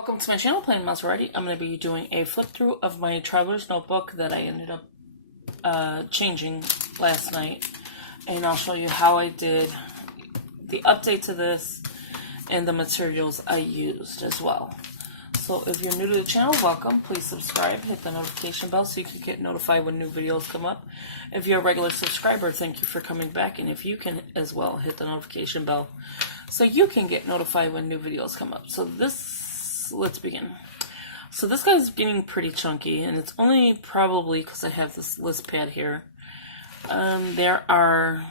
Welcome to my channel, Planningwithmonserrate Wright. I'm going to be doing a flip through of my traveler's notebook that I ended up changing last night, and I'll show you how I did the update to this and the materials I used as well. So if you're new to the channel, welcome. Please subscribe, hit the notification bell so you can get notified when new videos come up. If you're a regular subscriber, thank you for coming back, and if you can as well, hit the notification bell so you can get notified when new videos come up. So let's begin. So this guy's getting pretty chunky, and it's only probably because I have this list pad here. There are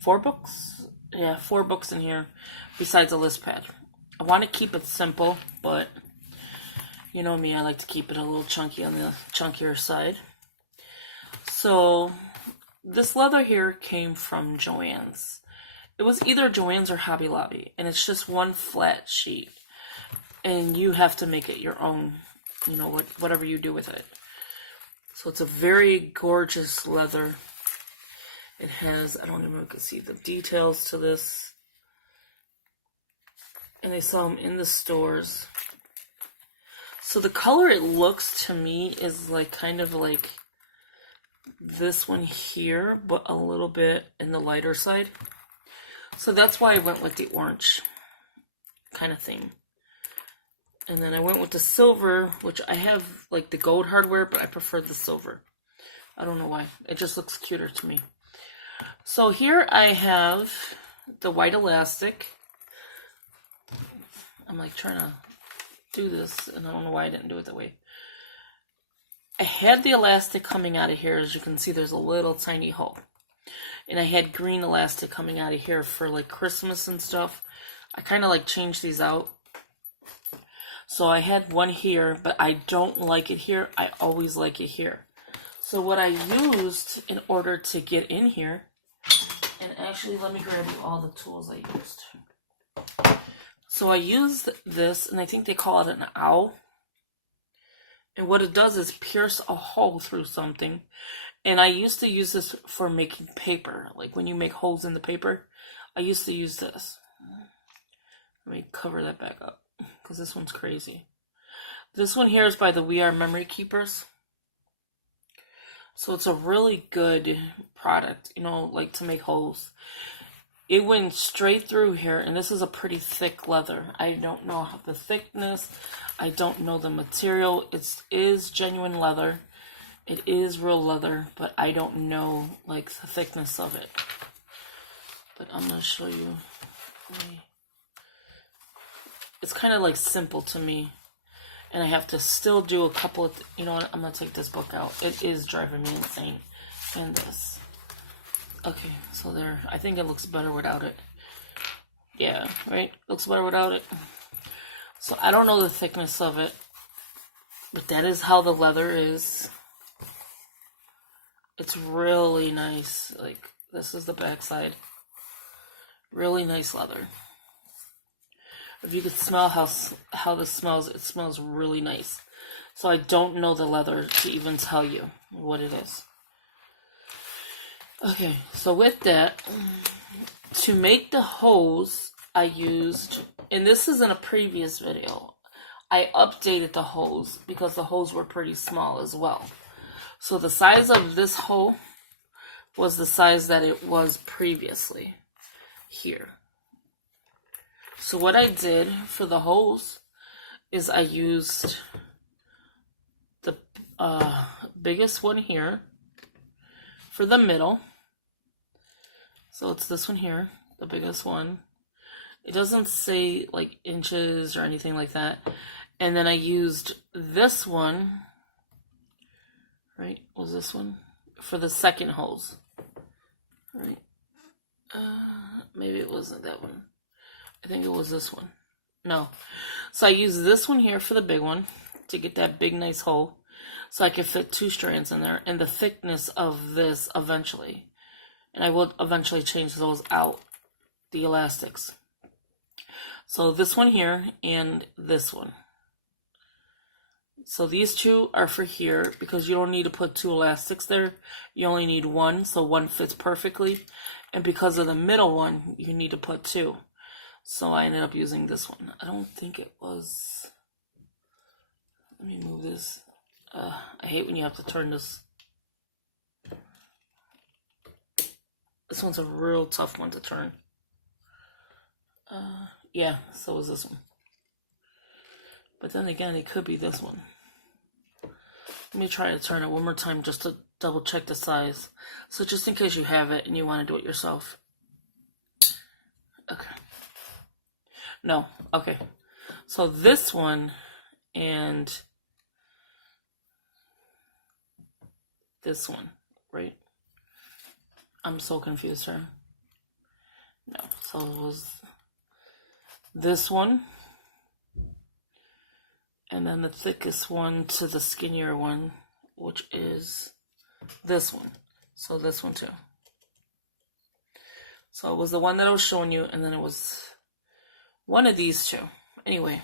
4 books. Yeah, 4 books in here besides a list pad. I want to keep it simple, but you know me, I like to keep it a little chunky on the chunkier side. So this leather here came from Joann's. It was either Joann's or Hobby Lobby, and it's just one flat sheet. And you have to make it your own, you know, whatever you do with it. So it's a very gorgeous leather. It has, I don't even know if you can see the details to this. And they sell them in the stores. So the color it looks to me is like kind of like this one here, but a little bit in the lighter side. So that's why I went with the orange kind of theme. And then I went with the silver, which I have like the gold hardware, but I prefer the silver. I don't know why. It just looks cuter to me. So here I have the white elastic. I'm like trying to do this, and I don't know why I didn't do it that way. I had the elastic coming out of here. As you can see, there's a little tiny hole. And I had green elastic coming out of here for like Christmas and stuff. I kind of like changed these out. So I had one here, but I don't like it here. I always like it here. So what I used in order to get in here, and actually let me grab you all the tools I used. So I used this, and I think they call it an owl. And what it does is pierce a hole through something. And I used to use this for making paper. Like when you make holes in the paper, I used to use this. Let me cover that back up, because this one's crazy. This one here is by the We Are Memory Keepers. So it's a really good product, you know, like to make holes. It went straight through here, and this is a pretty thick leather. I don't know the thickness. I don't know the material. It is genuine leather. It is real leather, but I don't know like the thickness of it. But I'm going to show you. It's kind of like simple to me, and I have to still do a couple of, you know what, I'm going to take this book out. It is driving me insane. And this. Okay, so there, I think it looks better without it. Yeah, right? Looks better without it. So I don't know the thickness of it, but that is how the leather is. It's really nice. Like, this is the back side. Really nice leather. If you could smell how this smells, it smells really nice. So I don't know the leather to even tell you what it is. Okay, so with that, to make the hose, I used, and this is in a previous video, I updated the hose because the holes were pretty small as well. So the size of this hole was the size that it was previously here. So what I did for the hose is I used the biggest one here for the middle. So it's this one here, the biggest one. It doesn't say like inches or anything like that. And then I used this one, right? Was this one? For the second hose, right? Maybe it wasn't that one. I think it was this one. No. So I used this one here for the big one to get that big nice hole so I could fit 2 strands in there, and the thickness of this eventually. And I will eventually change those out, the elastics. So this one here and this one. So these 2 are for here because you don't need to put 2 elastics there. You only need 1, so 1 fits perfectly. And because of the middle one, you need to put 2. So I ended up using this one. I don't think it was... Let me move this. I hate when you have to turn this. This one's a real tough one to turn. Yeah, so is this one. But then again, it could be this one. Let me try to turn it one more time just to double check the size. So just in case you have it and you want to do it yourself. Okay. No, okay. So this one and this one, right? I'm so confused here. No, so it was this one. And then the thickest one to the skinnier one, which is this one. So this one too. So it was the one that I was showing you, and then it was one of these two. Anyway,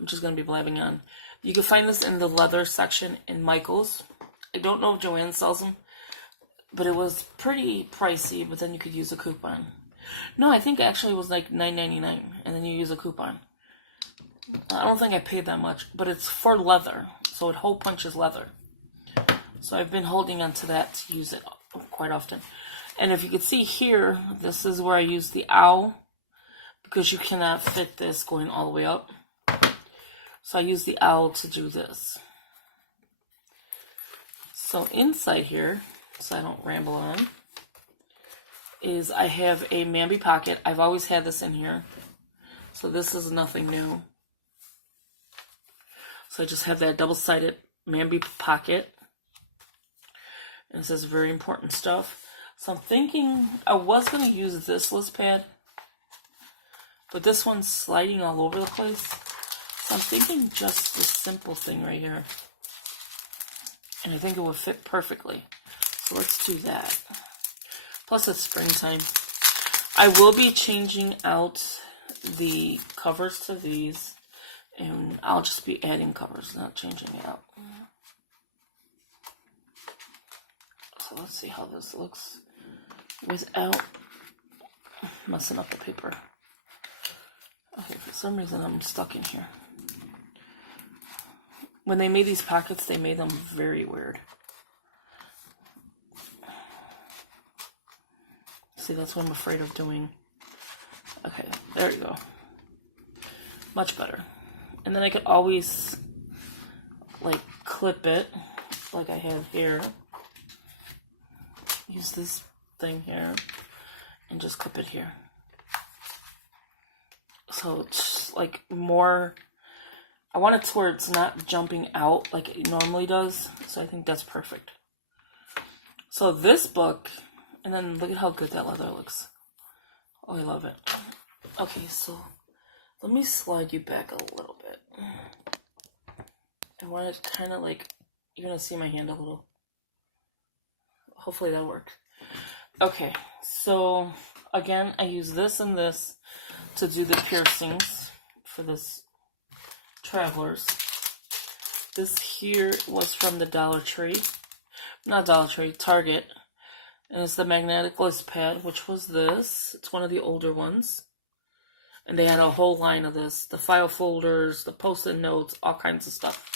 I'm just going to be blabbing on. You can find this in the leather section in Michael's. I don't know if Joanne sells them, but it was pretty pricey, but then you could use a coupon. No, I think actually it was like $9.99, and then you use a coupon. I don't think I paid that much, but it's for leather, so it hole punches leather. So I've been holding on to that to use it quite often. And if you can see here, this is where I use the owl, because you cannot fit this going all the way up. So I use the owl to do this. So inside here, so I don't ramble on, is I have a Mamby pocket. I've always had this in here, so this is nothing new. So I just have that double-sided Mamby pocket. And it says very important stuff. So I'm thinking I was going to use this list pad, but this one's sliding all over the place. So I'm thinking just this simple thing right here. And I think it would fit perfectly. So let's do that. Plus it's springtime. I will be changing out the covers to these. And I'll just be adding covers, not changing it out. So let's see how this looks without messing up the paper. Okay, for some reason I'm stuck in here. When they made these pockets, they made them very weird. See, that's what I'm afraid of doing. Okay, there you go. Much better. And then I could always, like, clip it, like I have here. Use this thing here, and just clip it here. So it's, like, more, I want it to where it's not jumping out like it normally does. So I think that's perfect. So this book, and then look at how good that leather looks. Oh, I love it. Okay, so let me slide you back a little bit. I want it kind of like, you're going to see my hand a little. Hopefully that worked. Okay, so again, I use this and this to do the piercings for this Travelers. This here was from the Dollar Tree. Not Dollar Tree, Target. And it's the magnetic list pad, which was this. It's one of the older ones. And they had a whole line of this. The file folders, the post-it notes, all kinds of stuff.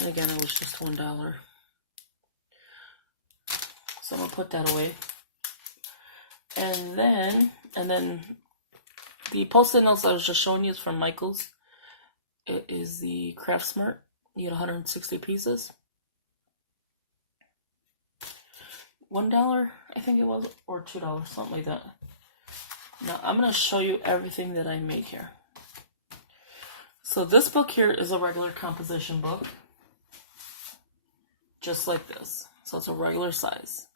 And again, it was just $1. So I'm going to put that away. And then the post-it notes I was just showing you is from Michael's. It is the Craft Smart. You get 160 pieces. $1, I think it was, or $2, something like that. Now, I'm going to show you everything that I made here. So this book here is a regular composition book. Just like this. So it's a regular size.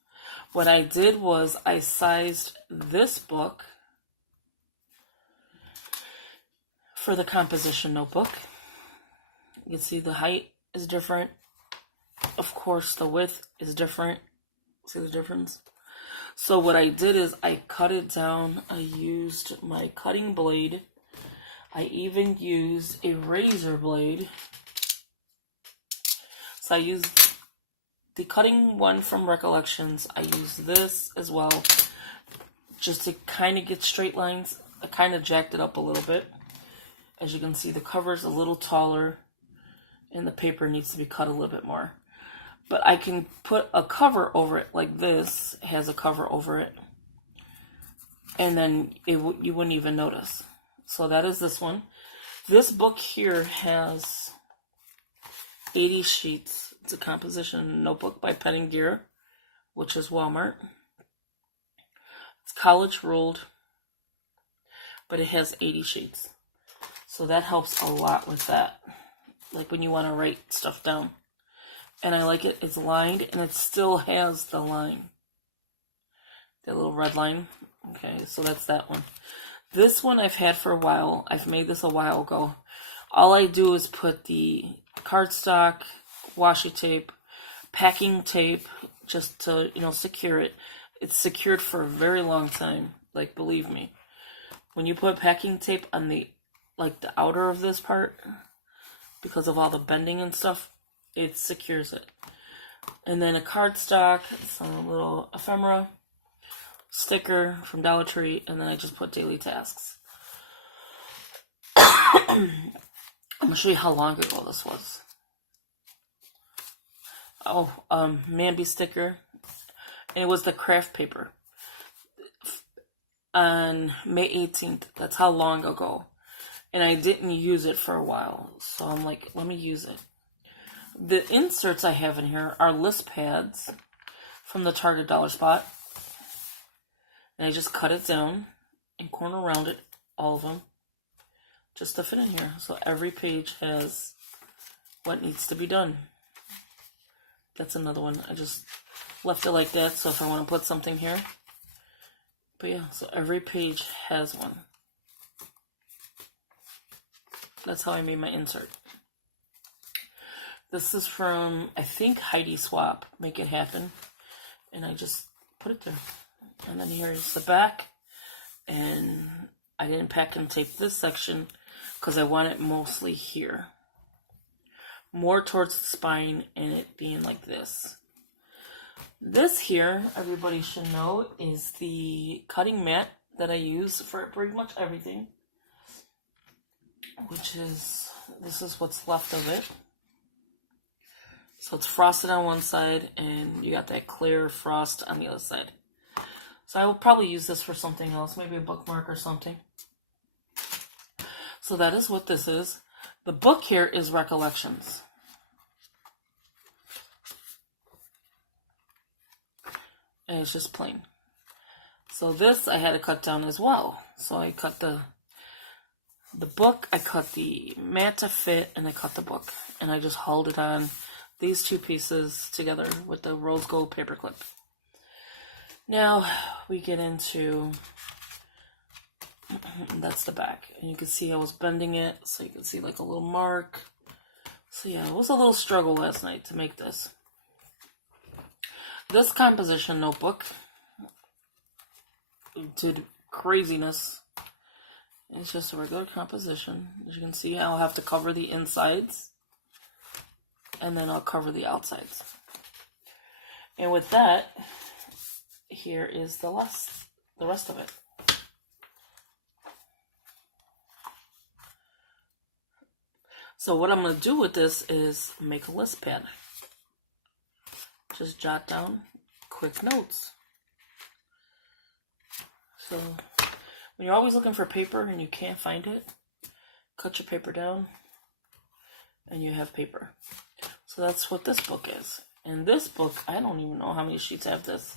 What I did was I sized this book for the composition notebook. You can see the height is different. Of course, the width is different. See the difference? So what I did is I cut it down. I used my cutting blade. I even used a razor blade. So I used the cutting one from Recollections. I used this as well, just to kind of get straight lines. I kind of jacked it up a little bit. As you can see, the cover's a little taller and the paper needs to be cut a little bit more. But I can put a cover over it, like this has a cover over it, and then you wouldn't even notice. So that is this one. This book here has 80 sheets. It's a composition notebook by Pen & Gear, which is Walmart. It's college ruled, but it has 80 sheets. So that helps a lot with that, like when you want to write stuff down. And I like it. It's lined, and it still has the line. The little red line. Okay, so that's that one. This one I've had for a while. I've made this a while ago. All I do is put the cardstock, washi tape, packing tape, just to, secure it. It's secured for a very long time. Like, believe me. When you put packing tape on the outer of this part, because of all the bending and stuff, it secures it. And then a cardstock, some little ephemera, sticker from Dollar Tree, and then I just put daily tasks. I'm going to show you how long ago this was. Oh, Mambi sticker. And it was the craft paper. On May 18th. That's how long ago. And I didn't use it for a while. So I'm like, let me use it. The inserts I have in here are list pads from the Target Dollar Spot. And I just cut it down and corner around it, all of them, just to fit in here. So every page has what needs to be done. That's another one. I just left it like that, so if I want to put something here. But yeah, so every page has one. That's how I made my insert. This is from, I think, Heidi Swap, Make It Happen. And I just put it there. And then here's the back. And I didn't pack and tape this section because I want it mostly here. More towards the spine and it being like this. This here, everybody should know, is the cutting mat that I use for pretty much everything. Which is, this is what's left of it. So it's frosted on one side, and you got that clear frost on the other side. So I will probably use this for something else, maybe a bookmark or something. So that is what this is. The book here is Recollections. And it's just plain. So this I had to cut down as well. So I cut the book, I cut the mat to fit, and I cut the book. And I just hauled it on these two pieces together with the rose gold paperclip. Now we get into, that's the back. And you can see I was bending it, so you can see like a little mark. So yeah, it was a little struggle last night to make this. This composition notebook did craziness. It's just a regular composition. As you can see, I'll have to cover the insides. And then I'll cover the outsides. And with that, here is the rest of it. So what I'm going to do with this is make a list pad. Just jot down quick notes. So when you're always looking for paper and you can't find it, cut your paper down and you have paper. So that's what this book is. And this book, I don't even know how many sheets have this.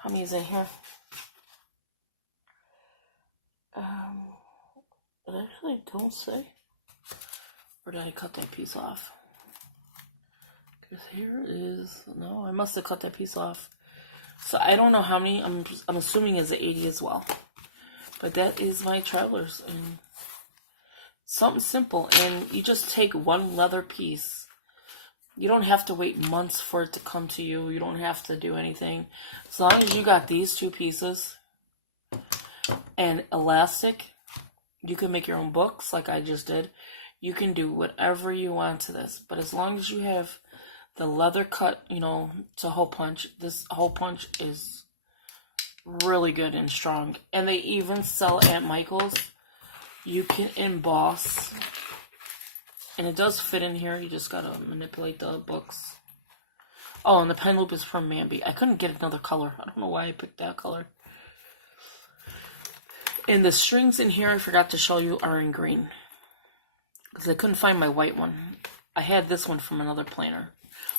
How many is in here? It actually don't say. Or did I cut that piece off? Because here is, no, I must have cut that piece off. So I don't know how many, I'm assuming it's 80 as well. But that is my Travelers. And something simple. And you just take one leather piece. You don't have to wait months for it to come to you. You don't have to do anything. As long as you got these two pieces and elastic, you can make your own books like I just did. You can do whatever you want to this. But as long as you have the leather cut, to hole punch, this hole punch is really good and strong. And they even sell at Michael's. You can emboss. And it does fit in here. You just gotta manipulate the books. Oh, and the pen loop is from Mambi. I couldn't get another color. I don't know why I picked that color. And the strings in here, I forgot to show you, are in green. Because I couldn't find my white one. I had this one from another planner.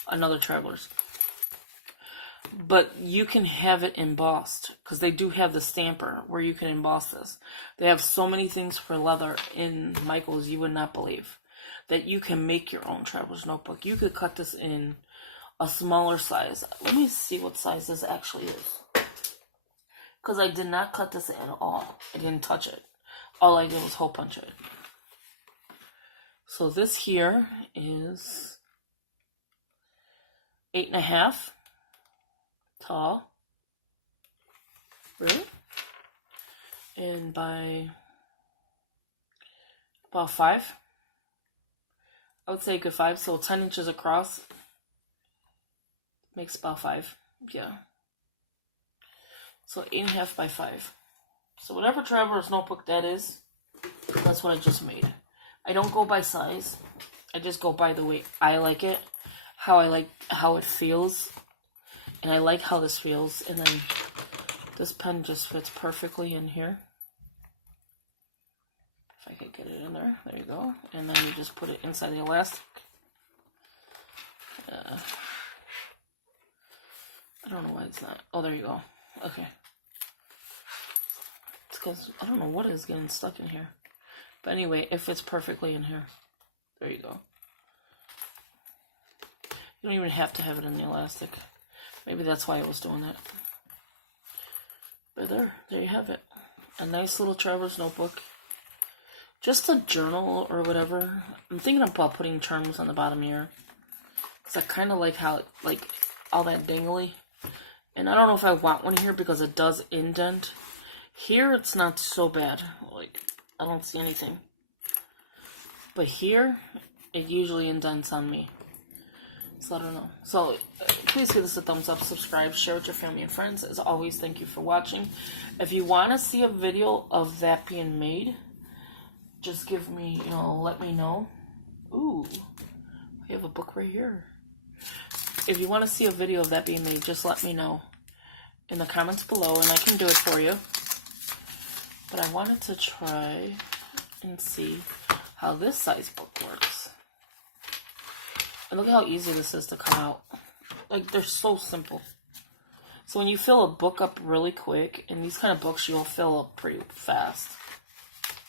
Another Traveler's. But you can have it embossed. Because they do have the stamper where you can emboss this. They have so many things for leather in Michael's you would not believe. That you can make your own Traveler's Notebook. You could cut this in a smaller size. Let me see what size this actually is. Because I did not cut this at all. I didn't touch it. All I did was hole punch it. So this here is 8.5 tall. Really? And by about 5. I would say a good 5. So 10 inches across makes about 5. Yeah. So 8.5 by 5. So whatever Traveler's Notebook that is, that's what I just made. I don't go by size. I just go by the way I like it, how it feels, and I like how this feels. And then this pen just fits perfectly in here. If I could get it in there, there you go. And then you just put it inside the elastic. I don't know why it's not. Oh, there you go. Okay. It's because I don't know what is getting stuck in here. But anyway, it fits perfectly in here. There you go. You don't even have to have it in the elastic. Maybe that's why I was doing that. But there you have it. A nice little Traveler's Notebook. Just a journal or whatever. I'm thinking about putting charms on the bottom here. Because I kind of like how, like, all that dangly. And I don't know if I want one here because it does indent. Here, it's not so bad. Like, I don't see anything. But here, it usually indents on me. So, I don't know. So, please give this a thumbs up, subscribe, share with your family and friends. As always, thank you for watching. If you want to see a video of that being made, just give me, let me know. Ooh, we have a book right here. If you want to see a video of that being made, just let me know in the comments below, and I can do it for you. But I wanted to try and see how this size book works. And look at how easy this is to come out. Like, they're so simple. So when you fill a book up really quick, and these kind of books you'll fill up pretty fast.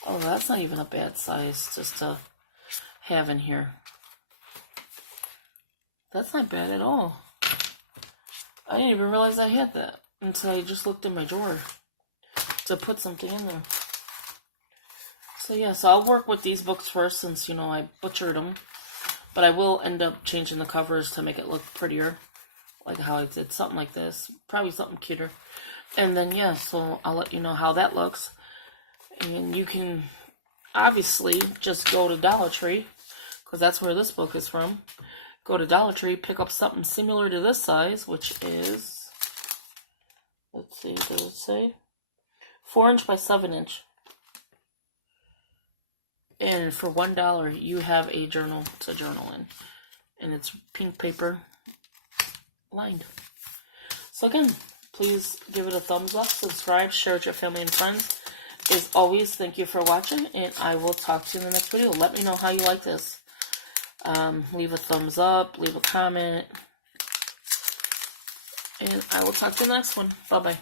Oh, that's not even a bad size just to have in here. That's not bad at all. I didn't even realize I had that until I just looked in my drawer to put something in there. So yeah, so I'll work with these books first since, I butchered them. But I will end up changing the covers to make it look prettier. Like how I did something like this. Probably something cuter. And then, yeah, so I'll let you know how that looks. And you can obviously just go to Dollar Tree, because that's where this book is from. Go to Dollar Tree, pick up something similar to this size, which is, let's see, what does it say? 4" by 7". And for $1, you have a journal to journal in. And it's pink paper lined. So again, please give it a thumbs up, subscribe, share with your family and friends. As always, thank you for watching, and I will talk to you in the next video. Let me know how you like this. Leave a thumbs up, leave a comment, and I will talk to you in the next one. Bye-bye.